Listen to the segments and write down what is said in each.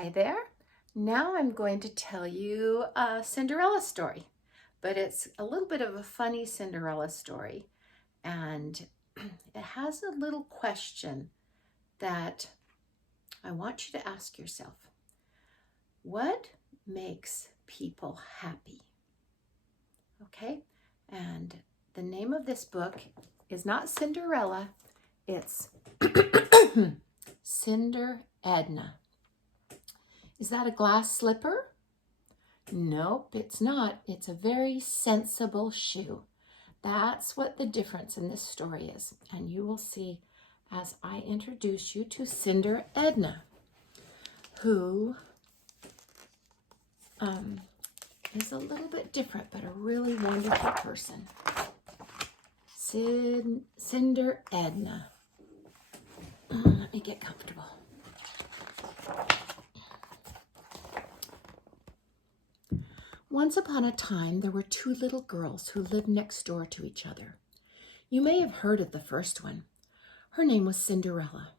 Hi there. Now I'm going to tell you a Cinderella story, but it's a little bit of a funny Cinderella story, and it has a little question that I want you to ask yourself. What makes people happy? Okay, and the name of this book is not Cinderella, it's Cinder Edna. Is that a glass slipper? Nope, it's not. It's a very sensible shoe. That's what the difference in this story is. And you will see as I introduce you to Cinder Edna, who is a little bit different, but a really wonderful person. Cinder Edna. Let me get comfortable. Once upon a time, there were two little girls who lived next door to each other. You may have heard of the first one. Her name was Cinderella.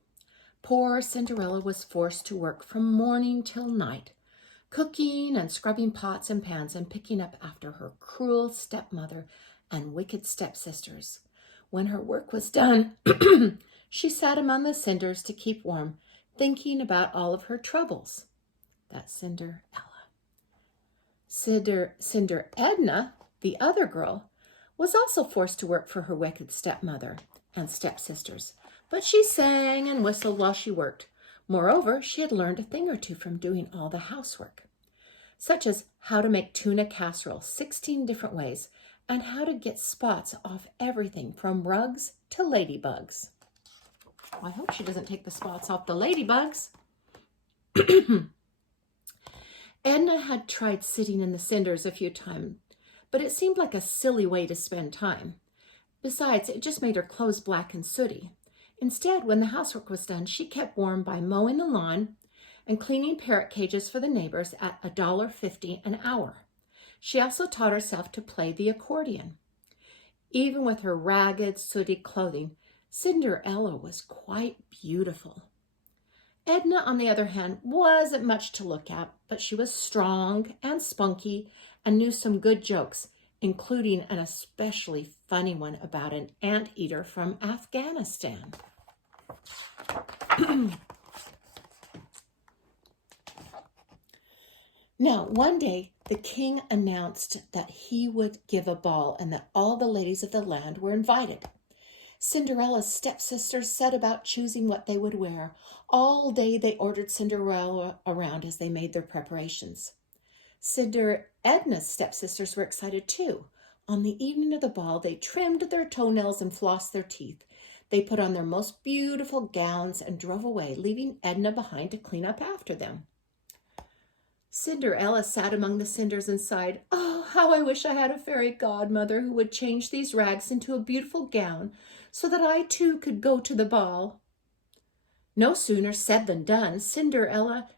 Poor Cinderella was forced to work from morning till night, cooking and scrubbing pots and pans and picking up after her cruel stepmother and wicked stepsisters. When her work was done, she sat among the cinders to keep warm, thinking about all of her troubles. That's Cinderella. Cinder Edna, the other girl, was also forced to work for her wicked stepmother and stepsisters, but she sang and whistled while she worked. Moreover, she had learned a thing or two from doing all the housework, such as how to make tuna casserole 16 different ways and how to get spots off everything from rugs to ladybugs. Well, I hope she doesn't take the spots off the ladybugs. Edna had tried sitting in the cinders a few times, but it seemed like a silly way to spend time. Besides, it just made her clothes black and sooty. Instead, when the housework was done, she kept warm by mowing the lawn and cleaning parrot cages for the neighbors at $1.50 an hour. She also taught herself to play the accordion. Even with her ragged, sooty clothing, Cinderella was quite beautiful. Edna, on the other hand, wasn't much to look at, but she was strong and spunky and knew some good jokes, including an especially funny one about an anteater from Afghanistan. Now, one day, the king announced that he would give a ball and that all the ladies of the land were invited. Cinderella's stepsisters set about choosing what they would wear. All day they ordered Cinderella around as they made their preparations. Cinder Edna's stepsisters were excited too. On the evening of the ball, they trimmed their toenails and flossed their teeth. They put on their most beautiful gowns and drove away, leaving Edna behind to clean up after them. Cinderella sat among the cinders and sighed, "Oh, how I wish I had a fairy godmother who would change these rags into a beautiful gown so that I too could go to the ball." No sooner said than done. Cinderella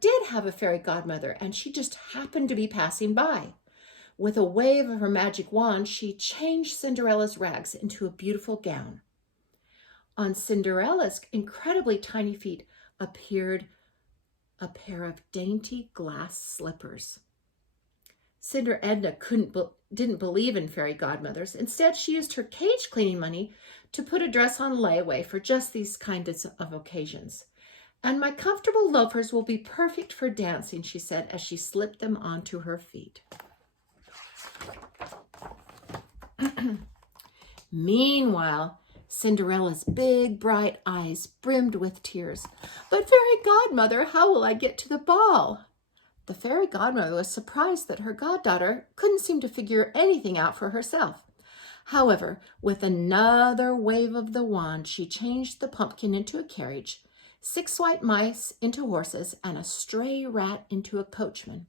did have a fairy godmother, and she just happened to be passing by. With a wave of her magic wand, she changed Cinderella's rags into a beautiful gown. On Cinderella's incredibly tiny feet appeared a pair of dainty glass slippers. Cinder Edna didn't believe in fairy godmothers. Instead, she used her cage cleaning money to put a dress on layaway for just these kinds of occasions. "And my comfortable loafers will be perfect for dancing," she said as she slipped them onto her feet. Meanwhile, Cinderella's big, bright eyes brimmed with tears. "But fairy godmother, how will I get to the ball?" The fairy godmother was surprised that her goddaughter couldn't seem to figure anything out for herself. However, with another wave of the wand, she changed the pumpkin into a carriage, 6 white mice into horses, and a stray rat into a coachman.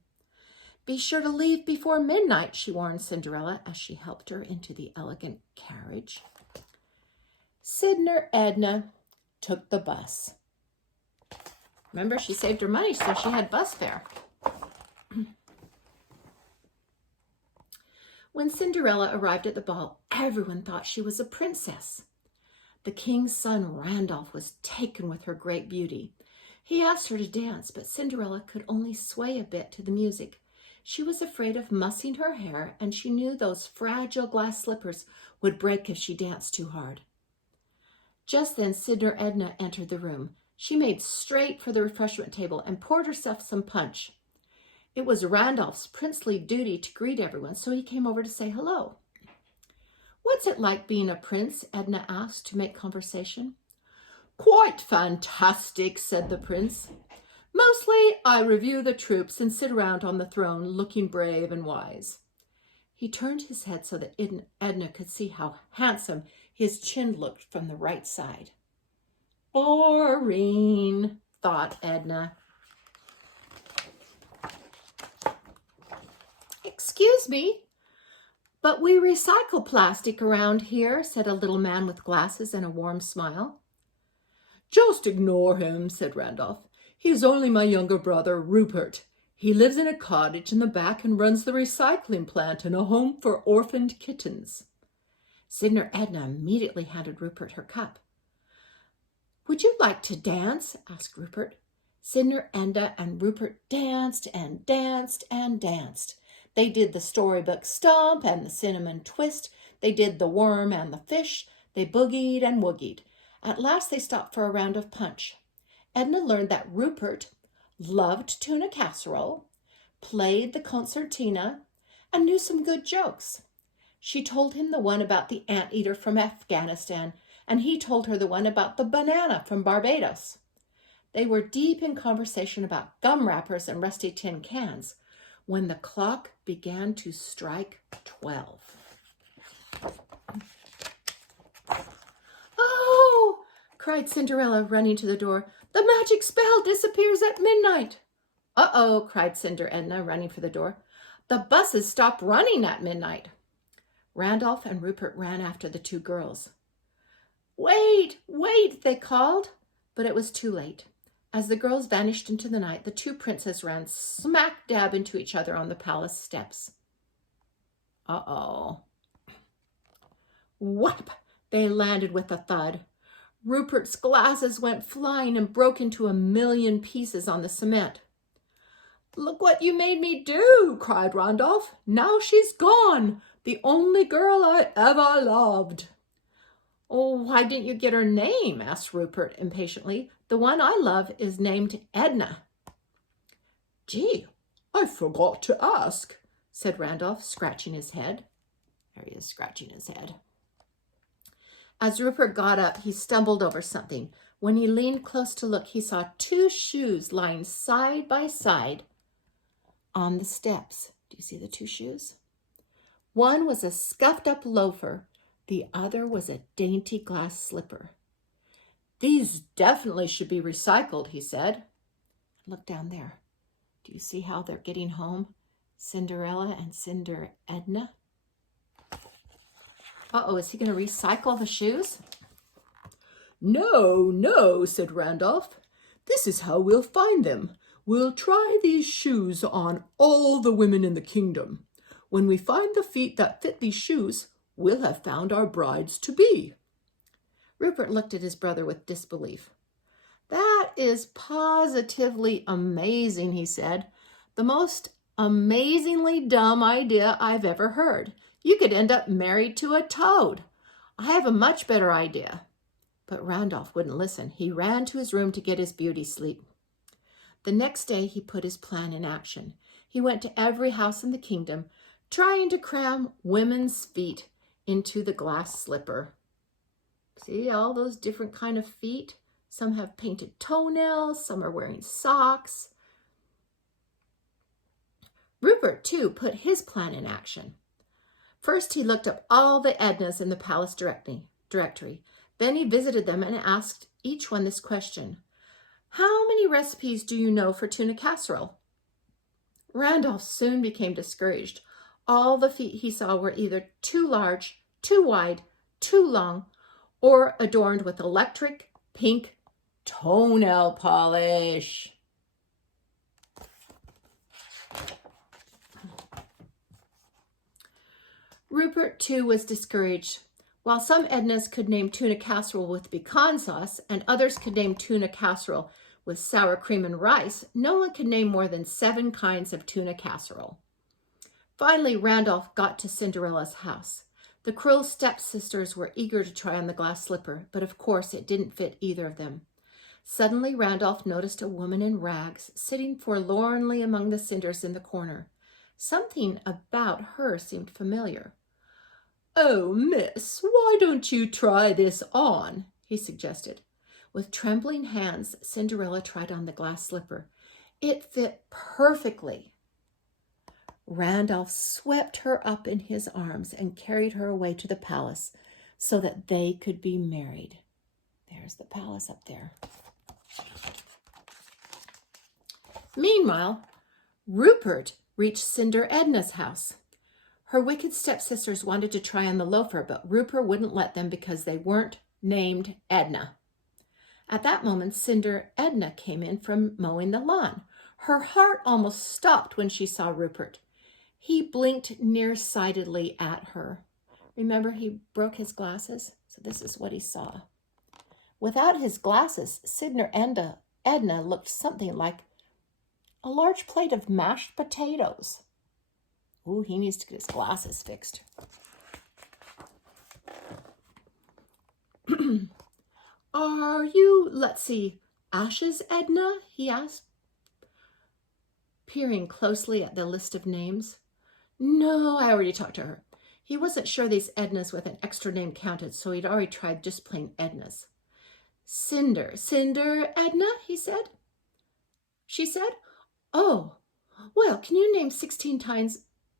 "Be sure to leave before midnight," she warned Cinderella as she helped her into the elegant carriage. Cinder Edna took the bus. Remember, she saved her money, so she had bus fare. When Cinderella arrived at the ball, everyone thought she was a princess. The king's son, Randolph, was taken with her great beauty. He asked her to dance, but Cinderella could only sway a bit to the music. She was afraid of mussing her hair, and she knew those fragile glass slippers would break if she danced too hard. Just then Cinder Edna entered the room. She made straight for the refreshment table and poured herself some punch. It was Randolph's princely duty to greet everyone, so he came over to say hello. "What's it like being a prince?" Edna asked to make conversation. "Quite fantastic," said the prince. "Mostly I review the troops and sit around on the throne looking brave and wise." He turned his head so that Edna could see how handsome his chin looked from the right side. "Boring," thought Edna. "Excuse me, but we recycle plastic around here," said a little man with glasses and a warm smile. "Just ignore him," said Randolph. "He is only my younger brother, Rupert. He lives in a cottage in the back and runs the recycling plant in a home for orphaned kittens." Cinder Edna immediately handed Rupert her cup. "Would you like to dance?" asked Rupert. Cinder Edna and Rupert danced and danced and danced. They did the storybook stomp and the cinnamon twist. They did the worm and the fish. They boogied and woogied. At last they stopped for a round of punch. Edna learned that Rupert loved tuna casserole, played the concertina, and knew some good jokes. She told him the one about the anteater from Afghanistan, and he told her the one about the banana from Barbados. They were deep in conversation about gum wrappers and rusty tin cans when the clock began to strike 12. "Oh!" cried Cinderella, running to the door. "The magic spell disappears at midnight." "Uh-oh!" cried Cinder Edna, running for the door. "The buses stop running at midnight." Randolph and Rupert ran after the two girls. "Wait, wait," they called, but it was too late. As the girls vanished into the night, the two princes ran smack dab into each other on the palace steps. Uh-oh. Whap! They landed with a thud. Rupert's glasses went flying and broke into a million pieces on the cement. "Look what you made me do," cried Randolph. "Now she's gone, the only girl I ever loved." "Oh, why didn't you get her name?" asked Rupert impatiently. "The one I love is named Edna." "Gee, I forgot to ask," said Randolph, scratching his head. There he is, scratching his head. As Rupert got up, he stumbled over something. When he leaned close to look, he saw two shoes lying side by side on the steps. Do you see the two shoes? One was a scuffed-up loafer. The other was a dainty glass slipper. "These definitely should be recycled," he said. Look down there. Do you see how they're getting home? Cinderella and Cinder Edna. Uh-oh, is he going to recycle the shoes? "No, no," said Randolph. "This is how we'll find them. We'll try these shoes on all the women in the kingdom. When we find the feet that fit these shoes, we'll have found our brides-to-be." Rupert looked at his brother with disbelief. "That is positively amazing," he said. "The most amazingly dumb idea I've ever heard. You could end up married to a toad. I have a much better idea." But Randolph wouldn't listen. He ran to his room to get his beauty sleep. The next day, he put his plan in action. He went to every house in the kingdom, trying to cram women's feet into the glass slipper. See all those different kind of feet? Some have painted toenails, some are wearing socks. Rupert, too, put his plan in action. First, he looked up all the Ednas in the palace directory. Then he visited them and asked each one this question: "How many recipes do you know for tuna casserole?" Randolph soon became discouraged. All the feet he saw were either too large, too wide, too long, or adorned with electric pink toenail polish. Rupert, too, was discouraged. While some Ednas could name tuna casserole with pecan sauce and others could name tuna casserole With sour cream and rice, no one could name more than 7 kinds of tuna casserole. Finally, Randolph got to Cinderella's house. The cruel stepsisters were eager to try on the glass slipper, but of course it didn't fit either of them. Suddenly, Randolph noticed a woman in rags sitting forlornly among the cinders in the corner. Something about her seemed familiar. "Oh, miss, why don't you try this on?" he suggested. With trembling hands, Cinderella tried on the glass slipper. It fit perfectly. Randolph swept her up in his arms and carried her away to the palace so that they could be married. There's the palace up there. Meanwhile, Rupert reached Cinder Edna's house. Her wicked stepsisters wanted to try on the loafer, but Rupert wouldn't let them because they weren't named Edna. At that moment, Cinder Edna came in from mowing the lawn. Her heart almost stopped when she saw Rupert. He blinked nearsightedly at her. Remember, he broke his glasses? So this is what he saw. Without his glasses, Cinder Edna looked something like a large plate of mashed potatoes. Ooh, he needs to get his glasses fixed. "Are you, let's see, Ashes Edna?" he asked, peering closely at the list of names. "No, I already talked to her." He wasn't sure these Ednas with an extra name counted, so he'd already tried just plain Ednas. Cinder Edna, he said. She said, "Oh, well, can you name 16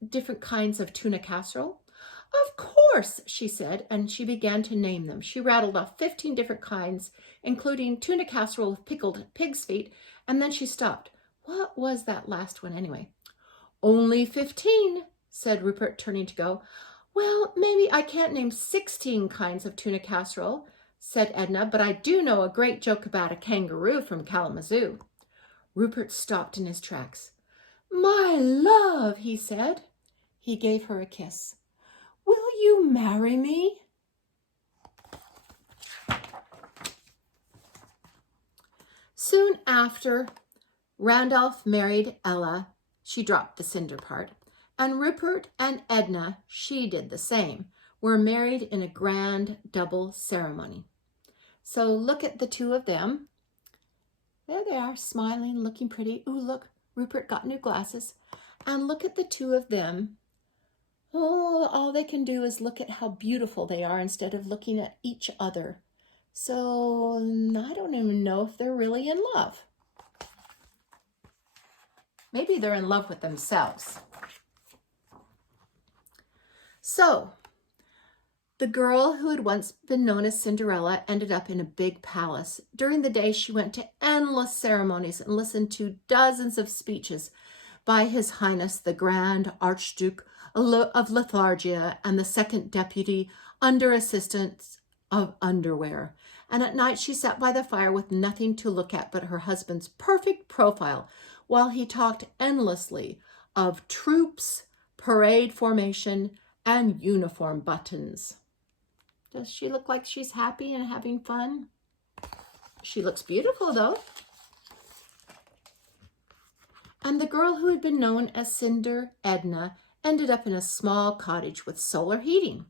different kinds of tuna casserole?" "Of course," she said, and she began to name them. She rattled off 15 different kinds, including tuna casserole with pickled pig's feet, and then she stopped. What was that last one anyway? "Only 15, said Rupert, turning to go. "Well, maybe I can't name 16 kinds of tuna casserole," said Edna, "but I do know a great joke about a kangaroo from Kalamazoo." Rupert stopped in his tracks. "My love," he said. He gave her a kiss. "Will you marry me?" Soon after, Randolph married Ella. She dropped the cinder part. And Rupert and Edna, she did the same, were married in a grand double ceremony. So look at the two of them. There they are, smiling, looking pretty. Ooh, look, Rupert got new glasses. And look at the two of them. Oh, all they can do is look at how beautiful they are instead of looking at each other. So I don't even know if they're really in love. Maybe they're in love with themselves. So the girl who had once been known as Cinderella ended up in a big palace. During the day, she went to endless ceremonies and listened to dozens of speeches by His Highness the Grand Archduke of Lotharingia and the Second Deputy Under Assistance of Underwear. And at night she sat by the fire with nothing to look at but her husband's perfect profile while he talked endlessly of troops, parade formation, and uniform buttons. Does she look like she's happy and having fun? She looks beautiful, though. And the girl who had been known as Cinder Edna ended up in a small cottage with solar heating.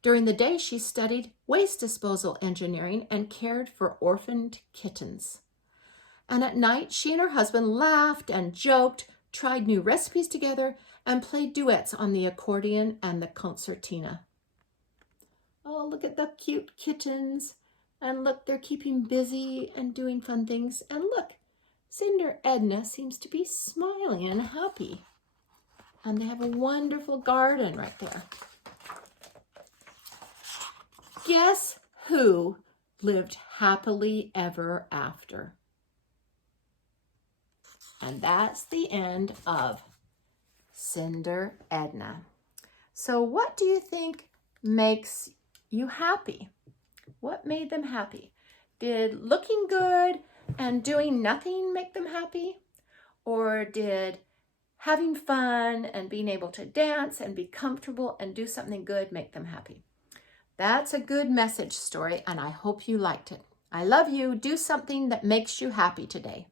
During the day, she studied waste disposal engineering and cared for orphaned kittens. And at night, she and her husband laughed and joked, tried new recipes together, and played duets on the accordion and the concertina. Oh, look at the cute kittens. And look, they're keeping busy and doing fun things. And look, Cinder Edna seems to be smiling and happy. And they have a wonderful garden right there. Guess who lived happily ever after? And that's the end of Cinder Edna. So what do you think makes you happy? What made them happy? Did looking good and doing nothing make them happy? Or did having fun and being able to dance and be comfortable and do something good make them happy? That's a good message story, and I hope you liked it. I love you. Do something that makes you happy today.